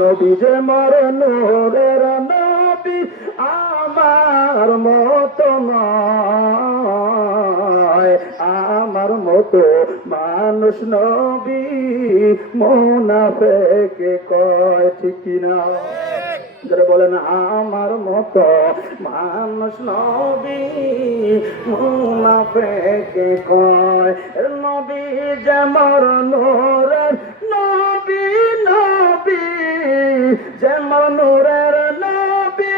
নবী যে মর নূরের নবী আমার মতো নয়, আমার মতো মানুষ নবী মুনাফিকে কয়, ঠিক কিনা? যারা বলেন আমার মতো মানুষ নবী মুনাফিকে কয়। নবী যেমন নূরের নবী, নবী যেমন নূরের নবী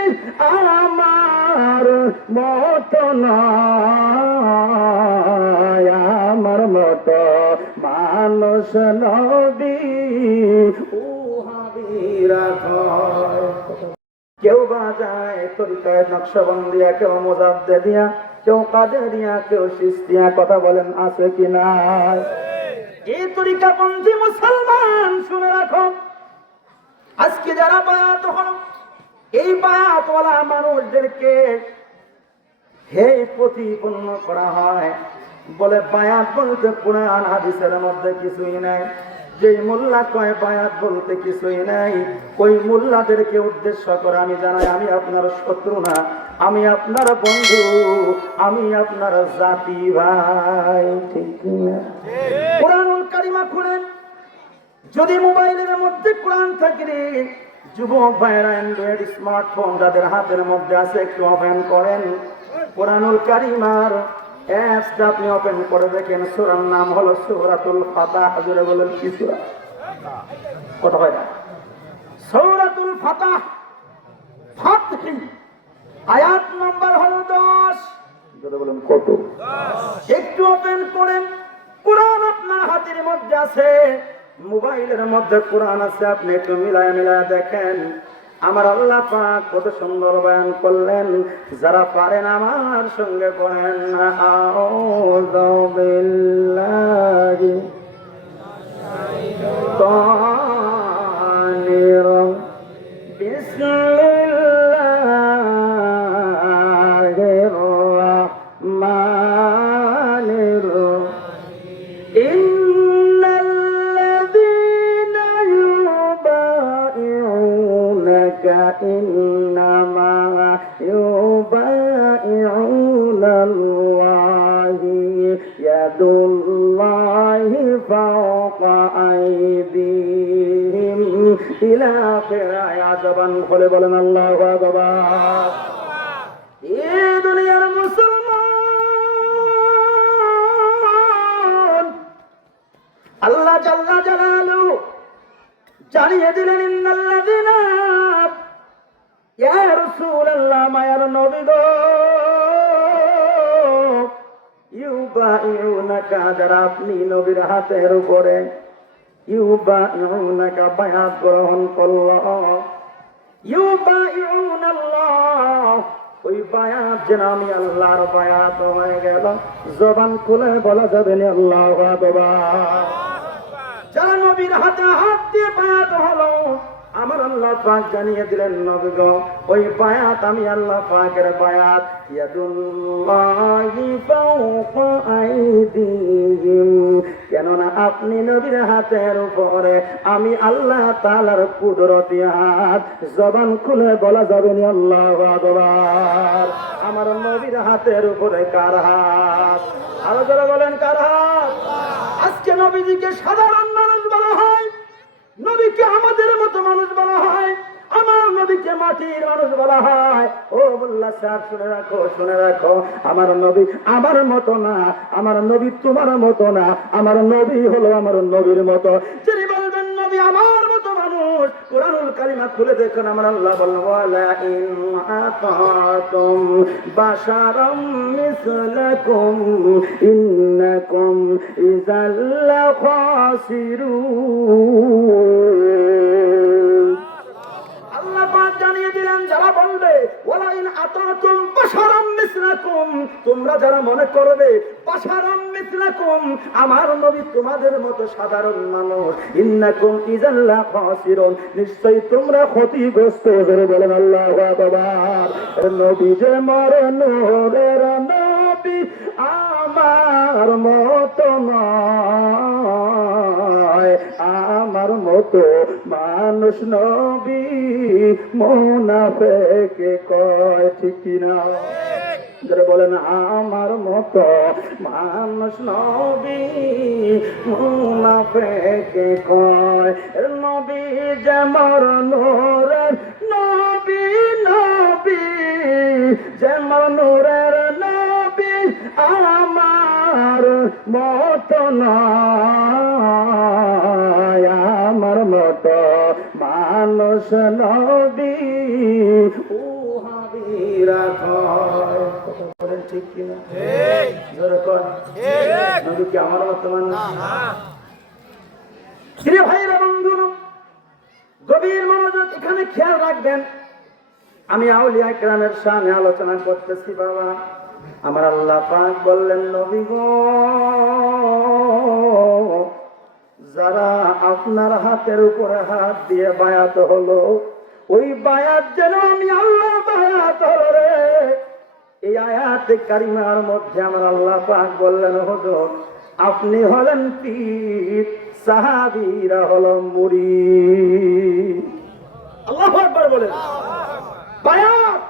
আমার মতো নয়, আমার মতো মানুষ নবী উহাবিরা কয়। কেউ বাজায় তরিকায় নকশবন্দিয়া, কেউ মোজাব্দে দিয়া, কেউ কাদেরিয়া, কেউ সিস্তিয়া। কথা বলেন আছে কি নাই? এই তরিকাপন্থী মুসলমান শুনে রাখো, আজকে যারা বায়াত হলো, এই বায়াতওয়ালা মানুষদেরকে হে প্রতিপন্ন করা হয়, বলে বায়াত বলতে কুরআন হাদিসের মধ্যে কিছুই নাই। যে মোল্লা কয় বায়াত বলতে কিছুই নাই, ওই মোল্লাদেরকে উদ্দেশ্য করে আমি জানাই, আমি আপনার শত্রু না, আমি আপনার বন্ধু, আমি আপনার জাতি ভাই, ঠিক না? কোরআনুল কারিমা খুলেন, যদি মোবাইলের মধ্যে কোরআন থাকে, যুবক ভাইরা অ্যান্ড্রয়েড স্মার্টফোন যাদের হাতের মধ্যে আছে একটু ওপেন করেন, কোরআনুল কারিমার অ্যাপসটা আপনি ওপেন করে দেখেন। সূরার নাম হলো সূরাতুল ফাতাহ। জোরে বলেন কি সূরা? কত হয় না? সূরাতুল ফাতাহ, ফাতহ, আয়াত নাম্বার হলো 10। জোরে বলেন কত? 10। একটু ওপেন করেন, কোরআন আপনার হাতের মধ্যে আছে, মোবাইলের মধ্যে কোরআন আছে, আপনি একটু মিলায় মিলায় দেখেন। আমার আল্লাহ পাক কত সুন্দর বয়ান করলেন। যারা পারেন আমার সঙ্গে পড়েন, আউযু বিল্লাহি তানির বিসমিল্লাহির রাহমানির রহিম। إنما يبايعون الله يد الله فوق أيديهم إلى آخر آيات। জবান খুলে বলেন আল্লাহু আকবার। এই দুনিয়ার মুসলমান, আল্লাহ জাল্লা জালালুহু জানিয়ে দিলেন, ইন্নাল্লাযিনা, ইয়া রাসূলুল্লাহ, মায়ার নবী গো, ইউবাইউনাকা, যারা আপনি নবীর হাতের উপরে, ইউবাইউনাকা বায়াত গ্রহণ করল, ইউবাইউনাল্লাহ, ওই বায়াত যেন আমি আল্লাহর বায়াত হয়ে গেল। জবান খুলে বলা যাবে না আল্লাহু আকবার। যারা নবীর হাতে হাত দিয়ে বায়াত হলো, আমার আল্লাহ পাক জানিয়ে দিলেন, নবী গো, ওই বায়াত আমি আল্লাহ পাকের বায়াত। ইয়াদুল্লাহি ফাওকা আইদিহিম, কেননা আপনি নবীর হাতের উপরে, আমি আল্লাহ তাআলার কুদরতি হাত। জবান খুলে বলা যাবে না আল্লাহু আকবার। আমার নবীর হাতের উপরে কার হাত? আরো যারা বলেন কার হাত? আজকে নবীজিকে সাধারণ মানুষ বলা হয়, নবীকে আমাদের মতো মানুষ বলা হয়, আমার নবীকে মাটির মানুষ বলা হয়। ও মোল্লা সাহেব শুনে রাখো, শুনে রাখো, আমার নবী আমার মতো না, আমার নবী তোমার মতো না, আমার নবী হলো আমার নবীর মতো। যিনি বলবেন নবী আমার মতো মানুষ, কোরআনুল কারিমা খুলে দেখুন, আমার আল্লাহ বললেন, ওয়ালা ইন আতাতুম বাশারাম মিসলাকুম ইন্নাকুম ইযাল খাসিরুন। আল্লাহ পাক জানিয়ে দিলেন, যারা বলবে ওয়ালা ইন আতাতুম বাশারাম মিসলাকুম, তোমরা যারা মনে করবে বাশারাম মিসলাকুম, আমার নবী তোমাদের মতো সাধারণ মানুষ, ইন্নাকুম ইযাল খাসিরুন, নিশ্চয়ই তোমরা ক্ষতিগ্রস্ত। জোরে বলেন আল্লাহু আকবার। নবী যে মরণের নবী আমার মতো নয়, আমার মতো মানুষ নবী মুনাফিকে কয়, ঠিক কিনা? যারা বলেন আমার মতো মানুষ নবী মুনাফিকে কয়, নবী যেমন নূরের নবী, নবী যেমন নূরের নবী আমার মতো নয়, আমার মতো মানুষ নবী উহাবিরা কয়। কথা বলেন ঠিক কিনা? জোরে কর, নবী কি আমার মতো মানুষ? প্রিয় ভাইরা বন্ধুরা, গভীর মনোযোগ এখানে খেয়াল রাখবেন। আমি আউলিয়া কেরামের সামনে আলোচনা করতেছি বাবা। আমার আল্লাহ পাক বললেন, নবী গো, যারা আপনার হাতের উপরে হাত দিয়ে বায়াত হলো, ওই বায়াত যেন আমি আল্লাহ বায়াত হলো রে। এই আয়াতে কারিমার মধ্যে আমার আল্লাহ পাক বললেন, হুজুর আপনি হলেন পীর, সাহাবীরা হলো মুরিদ। আল্লাহু আকবার বলেন। বায়াত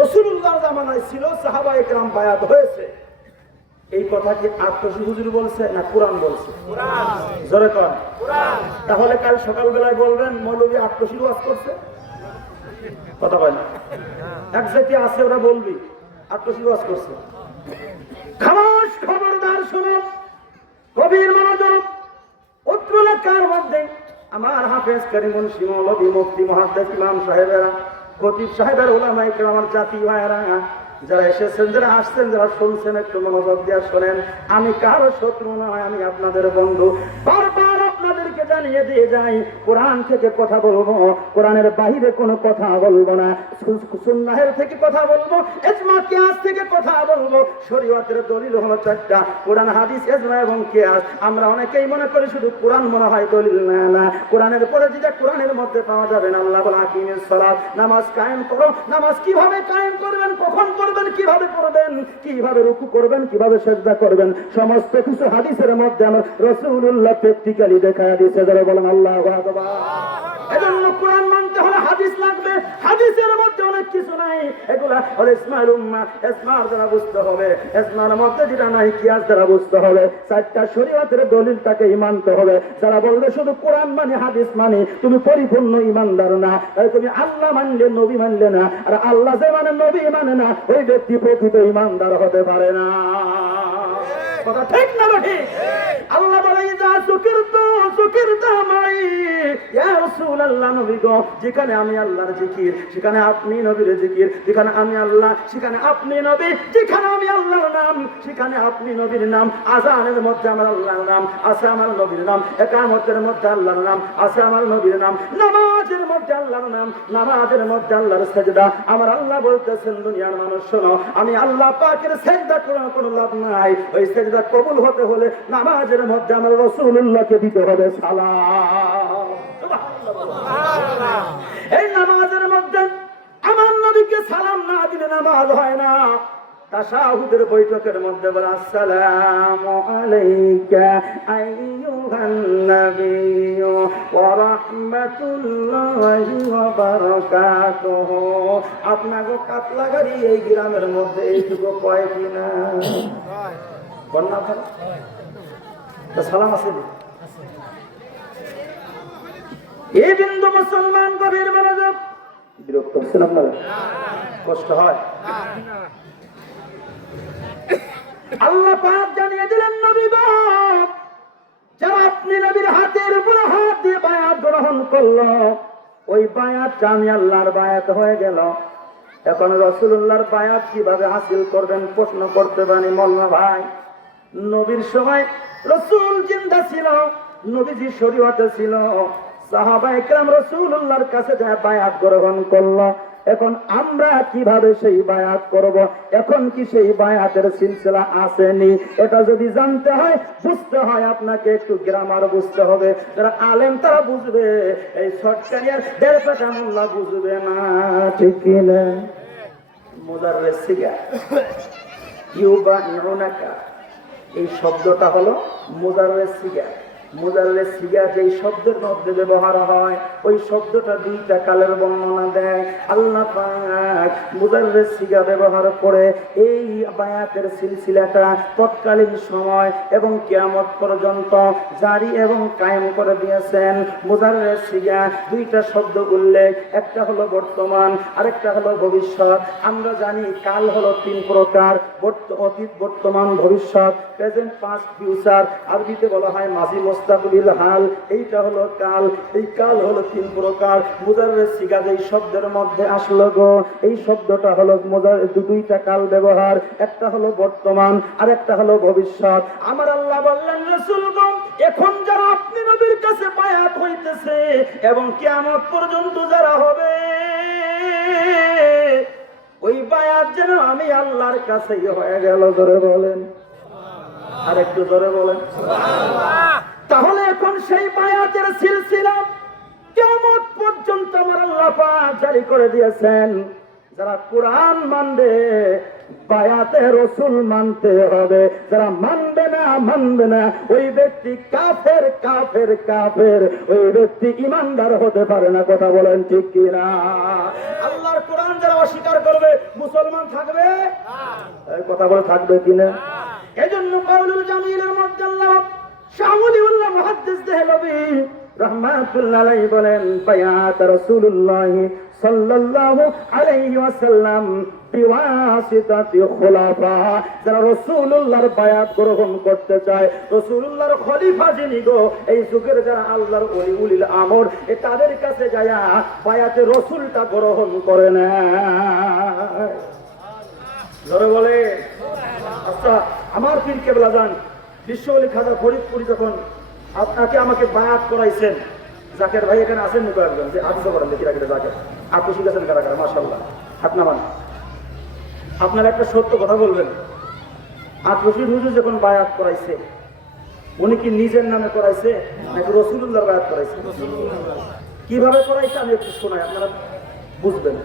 রাসূলুল্লাহর জামানায় ছিল, সাহাবায়ে কেরাম বায়াত হয়েছে। এই কথা কি আত্মসী হুজুর বলছে না কোরআন বলছে? কোরআন। জোরে কোন কোরআন। তাহলে কাল সকালবেলায় বলবেন মৌলভী আত্মসী ওয়াজ করছে, কথা বলে না। এক জাতি আছে ওরা বলবি আত্মসী ওয়াজ করছে। খামোশ, খবরদার শুনুন, গভীর মনোযোগ। অত্র এলাকার মধ্যে আমার হাফেজ কারিমুল মৌলভী মুফতি মুহাদ্দিস ইমাম সাহেবেরা, খতিব সাহেবের উলামায়ে কেরাম, আমার জাতি ভাইয়েরা যারা এসেছেন, যারা আসছেন, যারা শুনছেন, একটু মনোযোগ দিয়ে শোনেন। আমি কারো শত্রু নয়, আমি আপনাদের বন্ধু। বারবার আপনাদেরকে জানিয়ে দিয়ে যাই, কোরআন থেকে কথা বলবো, কোরআনের বাহিরে কোনো কথা বলবো না। সুন্নাহের থেকে কথা বলবো, ইজমা কিয়াস থেকে কথা বলবো। শরীয়তের দলিল হলো চারটা, কোরআন, হাদিস, ইজমা এবং কিয়াস। আমরা অনেকেই মনে করি শুধু কোরআন মনে হয় দলিল, না না, কোরআনের পরে যেটা কোরআনের মধ্যে পাওয়া যাবে না। আল্লাহ বলে আকিমিস সালাত, নামাজ কায়েম করো। নামাজ কিভাবে কায়েম করবেন, কখন করবেন, কিভাবে করবেন, কিভাবে রুকু করবেন, কিভাবে সিজদা করবেন, সমস্ত কিছু হাদিসের মধ্যে আমার রাসূলুল্লাহ প্র্যাকটিক্যালি দেখায় দিয়েছে। যারা বলেন আল্লাহু আকবার। এজন্য কোরআন মানতে হলে হাদিস লাগবে। হাদিসের মধ্যে অনেক কিছু নাই, এগুলা হলো ইসমাউল উম্মাহ, ইসমার দ্বারা বুঝতে হবে। ইসমার মধ্যে যেটা নাই, কিয়াস দ্বারা বুঝতে হবে। চারটা শরীয়তের দলিলটাকে মানতে হবে। যারা বলবে শুধু কোরআন মানে, হাদিস মানে, তুমি পরিপূর্ণ ঈমানদার না। তুমি আল্লাহ মানলে, নবী মানলে না। আর আল্লাহ যে মানে, নবী মানে না, ওই ব্যক্তি প্রকৃত ঈমানদার হতে পারে না। কথা ঠিক না ঠিক? আল্লাহ বলে, যা যুকিরতু মাই ইয়া রাসূলুল্লাহ, নবী গো, যেখানে আমি আল্লাহর জিকির, সেখানে আপনি নবীর জিকির। যেখানে আমি আল্লাহ, সেখানে আপনি নবী। যেখানে আমি আল্লাহর নাম, সেখানে আপনি নবীর নাম। আযানের মধ্যে আমার আল্লাহর নাম আছে, আমার নবীর নাম। ইকামতের মধ্যে আল্লাহর নাম আছে, আমার নবীর নাম। নামাজের মধ্যে আল্লাহর নাম, নামাজের মধ্যে আল্লাহর সিজদা। আমার আল্লাহ বলতেছেন, দুনিয়ার মানুষ শোনো, আমি আল্লাহ পাকের সিজদা করে কোনো লাভ নাই। ওই সিজদা কবুল হতে হলে নামাজের মধ্যে আমার রাসূলুল্লাহকে দিতে হবে সালাম। সুবহানাল্লাহ। এই নামাজের মধ্যে আমার নবীকে সালাম না দিলে নামাজ হয় না। তাশাহুদের বৈঠকের মধ্যে বলে, আসসালামু আলাইকা আইয়ুহান নাবিয়্যু ওয়া রাহমাতুল্লাহি ওয়া বারাকাতুহু। আপনাকে কাতলা গাড়ি এই গ্রামের মধ্যে এইটুকু কয় কিনা? বন্যা থাকে তো সালাম আছে। এই বিন্দু মুসলমান গভীর মনোযোগ। বিরক্ত হচ্ছেন আপনারা? কষ্ট হয়? আল্লাহ পাক জানিয়ে দিলেন, নবী গো, যারা আপনি নবীর হাতের উপরে হাত দিয়ে বায়াত গ্রহণ করলো, ওই বায়াতটা আমি আল্লাহর বায়াত হয়ে গেল। এখন রাসূলুল্লাহর বায়াত কিভাবে হাসিল করবেন প্রশ্ন করতে পারি মোল্লা ভাই। নবীর সময় রাসূল জিন্দা ছিল, নবীজি শরীয়তে ছিল, সাহাবায়ে কেরাম রাসূলুল্লাহর কাছে যায় বায়াত গ্রহণ করলো। এখন আমরা কিভাবে সেই বায়াত করব? এখন কি সেই বায়াতের সিলসিলা আসেনি? এটা যদি জানতে হয়, বুঝতে হয়, আপনাকে একটু গ্রামার বুঝতে হবে। যারা আলেম তারা বুঝবে, এই শর্টকারিয়ার দেড়টা মোল্লা বুঝবে না, ঠিক কিনা? মুদাররিস সিগা ইউবাইউনাকা, এই শব্দটা হলো মুদাররিস সিগা। মুজাল্লে সিগা যেই শব্দের মধ্যে ব্যবহার হয় ওই শব্দটা দুইটা কালের বর্ণনা দেয়। আল্লাহ পাক মুজাল্লে সিগা ব্যবহার করে এই বায়াতের সিলসিলাটা তৎকালীন সময় এবং কিয়ামত পর্যন্ত জারি এবং কায়েম করে দিয়েছেন। মুজাল্লে সিগা দুইটা শব্দ উল্লেখ, একটা হলো বর্তমান আরেকটা হলো ভবিষ্যৎ। আমরা জানি কাল হলো তিন প্রকার, অতীত, বর্তমান, ভবিষ্যৎ, প্রেজেন্ট, পাস্ট, ফিউচার। আরবিতে বলা হয় মাজি, মুস্তাকবিল, হাল। এইটা হলো কাল। এই কাল হলো তিন প্রকার। মুজাররে সিগা এই শব্দের মধ্যে আসলো গো, এই শব্দটা হলো দুইটা কাল ব্যবহার, একটা হলো বর্তমান আর একটা হলো ভবিষ্যৎ। আমার আল্লাহ বললেন রাসূলগণ, এখন যারা আপনি নবীর কাছে বায়াত হইতেছে এবং কিয়ামত পর্যন্ত যারা হবে ওই বায়াত যেন আমি আল্লাহর কাছেই হয়ে গেল। জোরে বলেন, আর একটু জোরে বলেন সুবহানাল্লাহ। তাহলে এখন সেই বায়াতের সিলসিলা কিয়ামত পর্যন্ত আমার আল্লাহ পাক জারি করে দিয়েছেন। যারা কোরআন মানবে বায়াতে রাসূল মানতে হবে, যারা মানবে না ওই ব্যক্তি কাফের কাফের কাফের, ওই ব্যক্তি ঈমানদার হতে পারে না। কথা বলেন ঠিক কি না? আল্লাহর কোরআন যারা অস্বীকার করবে মুসলমান থাকবে না। কথা বলে থাকবে কিনা? এজন্য কাউলুল জামিলের মধ্যে আল্লাহ শাহুলিউল্লাহ মুহাদ্দিস দেহলভী রাহমাতুল্লাহ আলাইহি বলেন, বায়াত রাসূলুল্লাহ সাল্লাল্লাহু আলাইহি ওয়াসাল্লাম বিওয়াসিতাতি খুলাফা। যারা রাসূলুল্লাহর বায়াত গ্রহণ করতে চায়, রাসূলুল্লাহর খলিফা যিনি গো, এই যুগের যারা আল্লাহর ওলি উলিল আমর, তাদের কাছে যায় বায়াতে রাসূলটা গ্রহণ করে না। জোরে বলে। আচ্ছা, আমার পীর কেবলা জান বিশ্ব ওলি খাজা ফরিদপুরি যখন আপনাকে আমাকে বায়াত করাইছেন, জাকের ভাই এখানে আসেন নি কয়েকজন, যে আদিত করেন দেখি রাখলে জাকের আপনি শিখেছেন কারা কারা? মাশাআল্লাহ, হাত নামান। আপনারা একটা সত্য কথা বলবেন, আতরশিদ হুজুর যখন বায়াত করাইছে উনি কি নিজের নামে করাইছে নাকি রাসূলুল্লাহর বায়াত করাইছে? কিভাবে করাইছে আমি একটু শোনাই, আপনারা বুঝবেন।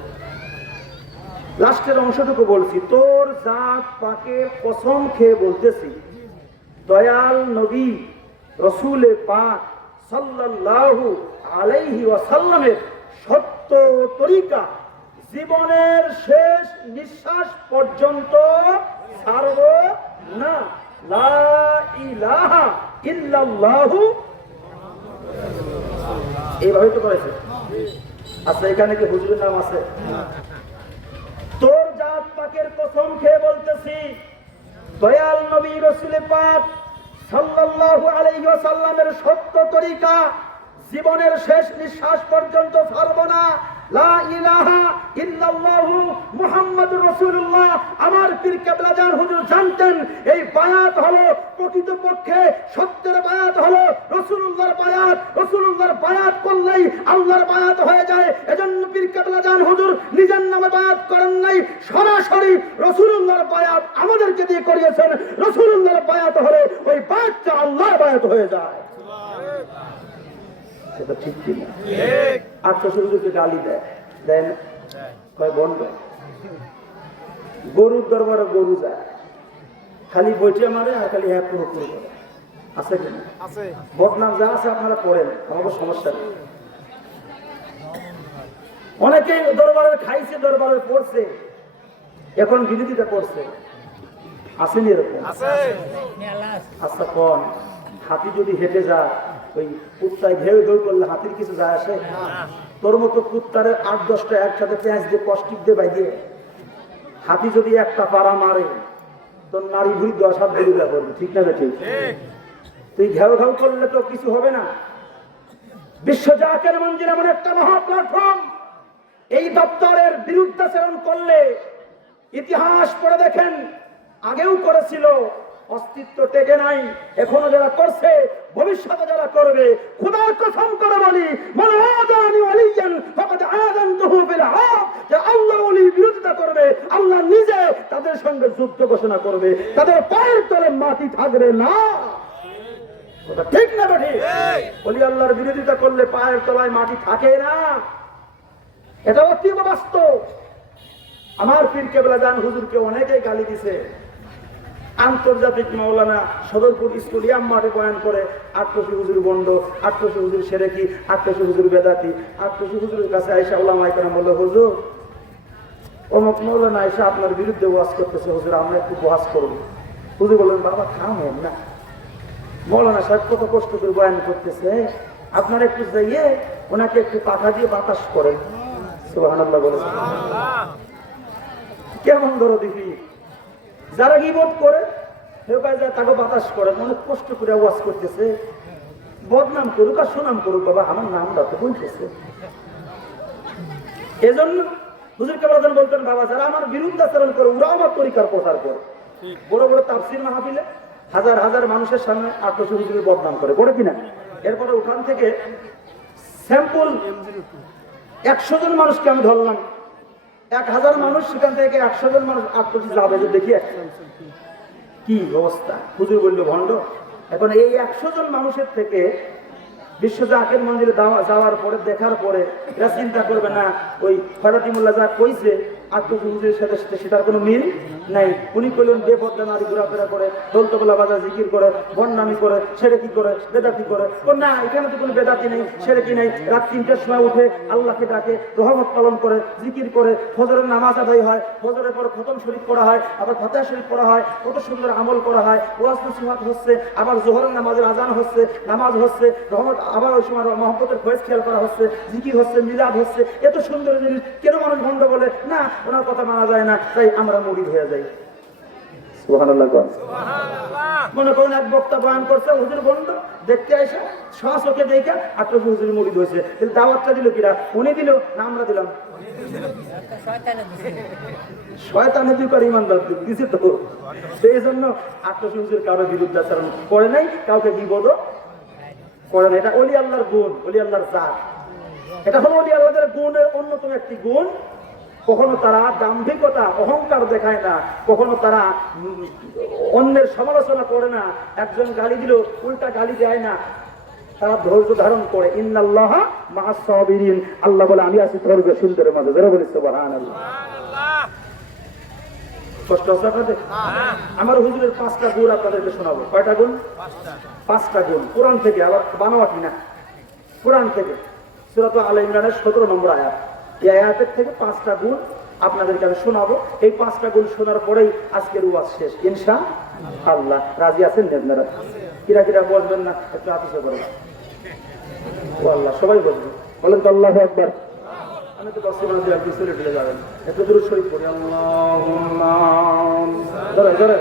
লাস্টের অংশটুকু বলছি, তোর জাত পাকের কসম খেয়ে বলতেছি, দয়াল নবী রাসূলে পাক সাল্লাল্লাহু আলাইহি ওয়াসাল্লামের সত্য তরিকা জীবনের শেষ নিঃশ্বাস পর্যন্ত ছাড়ব না। লা ইলাহা ইল্লাল্লাহু, এইভাবে তো করেছে। আচ্ছা, এখানে কি হুজুরের নাম আছে? তোর জাত পাকের কসম খেয়ে বলতেছি, দয়াল নবী রাসূলে পাক সাল্লাল্লাহু আলাইহি ওয়াসাল্লামের সত্য তরিকা জীবনের শেষ নিঃশ্বাস পর্যন্ত ছাড়ব না। লা ইলাহা ইল্লাল্লাহু মুহাম্মাদুর রাসূলুল্লাহ। আমার পীর কেবলা জান হুজুর জানতেন এই বায়াত হলো প্রকৃতপক্ষে সত্যের বায়াত, হলো রাসূলুল্লাহর বায়াত। রাসূলুল্লাহর বায়াত করলেই আল্লাহর বায়াত হয়ে যায়। এজন্য পীর কেবলা জান হুজুর নিজের নামে বায়াত করেন নাই, সরাসরি রাসূলুল্লাহর বায়াত আমাদেরকে দিয়ে করিয়েছেন। রাসূলুল্লাহর বায়াত হলে ওই বায়াতটা আল্লাহর বায়াত হয়ে যায়। সেটা ঠিক কিনা? আচ্ছা, শ্বশুরকে গালি দেন কয় বন্ধ। গরুর দরবারে গরু যায়, খালি বইটা মারে আর খালি হ্যাঁ পুরো পুরো করে। আছে কিনা? বদনাম যা আছে আপনারা করেন, আমাদের সমস্যা নেই। অনেকে দরবারের খাইছে, দরবারের পড়ছে, এখন বিরোধিতা করছে। আসেনি এরকম? আচ্ছা, কন হাতি যদি হেঁটে যায়, ওই কুত্তায় ঘেউ ঘেউ করলে হাতির কিছু যায় আসে? তোর মতো কুত্তারে ৮-১০টা একসাথে পেঁয়াজ দিয়ে কষ্টিক দিয়ে বাই দিয়ে, হাতি যদি একটা পাড়া মারে তোর নারী ভুড়ি ১০ হাত বেরিয়ে করবে। ঠিক না? ঠিক। তুই ঘেউ ঘেউ করলে তো কিছু হবে না। বিশ্ব জাকের মঞ্জিল এমন একটা মহা প্ল্যাটফর্ম, এই দপ্তরের বিরুদ্ধাচরণ করলে ইতিহাস পড়ে দেখেন, আগেও করেছিল, অস্তিত্ব টেকে নাই। এখনো যারা করছে, ভবিষ্যতে যারা করবে, খোদার কসম করে বলি, মান আদানি ওয়ালিয়ান ফাকাদ আযানতুহু বিল হক, যে আল্লাহর ওলির বিরোধিতা করবে, আল্লাহ নিজে তাদের সঙ্গে যুদ্ধ ঘোষণা করবে, তাদের পায়ের তলে মাটি থাকবে না। কথা ঠিক না? ঠিক। ওলি আল্লাহর বিরোধিতা করলে পায়ের তলায় মাটি থাকে না, এটা অতীব বাস্তব। আমার পীর কেবলা জান হুজুরকে অনেকেই গালি দিছে, আন্তর্জাতিক মাওলানা সদরপুর স্টেডিয়াম মাঠে বয়ান করে আটরশি হুজুর বন্ড, আটরশি হুজুর সেরেকি, আটরশি হুজুর বেদাতি। আটরশি হুজুরের কাছে আয়েশা ওলামায়ে কেরাম বলল, হুজুর অমুক মাওলানা আয়েশা আপনার বিরুদ্ধে ওয়াজ করতেছে, হুজুর আমরা একটু ওয়াজ করব। হুজুর বললেন, বাবা থামেন না, মৌলানা সাহেব কত কষ্ট করে বয়ান করতেছে, আপনারা একটু যাইয়ে ওনাকে একটু পাখা দিয়ে বাতাস করেন। সুবহানাল্লাহ বলেছেন। কেমন ধরো দেখি, যারা গীবত করে তাকে বাতাস করেন, অনেক কষ্ট করে ওয়াজ করতেছে, বদনাম করুক আর সুনাম করুক, বাবা আমার নামটা তো বলতেছে। এজন্য হুজুর কেবল বলতেন, বাবা যারা আমার বিরুদ্ধাচরণ করে ওরা আমার তরিকার প্রচার করে। বড় বড় তাফসীর মাহফিলে হাজার হাজার মানুষের সামনে আটরশি হুজুরের বদনাম করে, করে কিনা? এরপরে ওখান থেকে স্যাম্পল 100 জন মানুষকে আমি ধরলাম, 1000 মানুষ, সেখান থেকে 100 জন মানুষ আটরশি যাবে, যে দেখি কি অবস্থা। হুজুর বলল ভণ্ড। এখন এই 100 জন মানুষের থেকে বিশ্ব জাকের মন্দিরে যাওয়ার পরে দেখার পরে এরা চিন্তা করবে না ওই ফরাতি মোল্লা যা কইছে আটরশি হুজুরের সাথে সেটার কোনো মিল নাই। উনি কইলেন বেপর্দা নারী ঘোরাফেরা করে, দোলতবলা বাজার জিকির করে, বন্নামি করে, সেরেকি করে, বেদাতি করে। না, এখানে তো কোনো বেদাতি নেই, সেরেকি নেই। রাত 3টার সময় উঠে আল্লাহকে ডাকে, রহমত পালন করে, জিকির করে, ফজরের নামাজ আদায় হয়, ফজরের পর খতম শরীফ পড়া হয়, আবার ফাতিহা শরীফ পড়া হয়, কত সুন্দর আমল করা হয়, ওয়াজ নসিহত হচ্ছে, আবার জোহরের নামাজের আজান হচ্ছে, নামাজ হচ্ছে, রহমত, আবার ওই সময় মহব্বতের ফয়েজ খেয়াল করা হচ্ছে, জিকির হচ্ছে, মিলাদ হচ্ছে। এত সুন্দর জিনিস কেন মানুষ ভণ্ড বলে? না, ওনার কথা মানা যায় না, তাই আমরা মুরিদ হয়ে যাই। সুবহানাল্লাহ। মনে করুন এক বক্তা বয়ান করছে, হুজুর বন্ধ দেখতে আসা শ্বাস ওকে দেখে আটরশি হুজুর মুরিদ হয়েছে। কিন্তু দাওয়াতটা দিল কিরা? উনি দিল না আমরা দিলাম? শয়তানে দুই করে ইমানদার দিছে তো। সেই জন্য আটরশি হুজুর কারো বিরুদ্ধাচরণ করে নাই, কাউকে বিপদ করে না। এটা ওলি আল্লাহর গুণ, ওলি আল্লাহর জাত। এটা হলো ওলি আল্লাহদের গুণের অন্যতম একটি গুণ। কখনো তারা দাম্ভিকতা, অহংকার দেখায় না, কখনো তারা অন্যের সমালোচনা করে না, একজন গালি দিল উল্টা গালি দেয় না, তারা ধৈর্য ধারণ করে। ইন্নাল্লাহা মাআস সাবিরিন, আল্লাহ বলে আমি আছি ধৈর্যশীলদের মাঝে। যারা বলি সুবহানাল্লাহ। কষ্ট হচ্ছে আপনাদের? আমার হুজুরের 5টা গুণ আপনাদেরকে শোনাবো। কয়টা গুণ? 5টা গুণ। কোরআন থেকে, আবার বানোয়াটি না, কোরআন থেকে। সূরা আলে ইমরানের 17 নম্বর আয়াত। এই আয়াতের থেকে 5টা গুণ আপনাদেরকে আমি শোনাবো। এই 5টা গুণ শোনার পরেই আজকের ওয়াজ শেষ ইনশাআল্লাহ। রাজি আছেন আপনারা? কিরা কিরা বলবেন না একটু আপিসে করেন। ও আল্লাহ, সবাই বলবেন, বলেন তো আল্লাহু আকবার। আমি তো বসে না দিয়ে আপনি চলে যাবেন, একটু দূর শরীফ পড়ি। আল্লাহুম্মা ধরে ধরে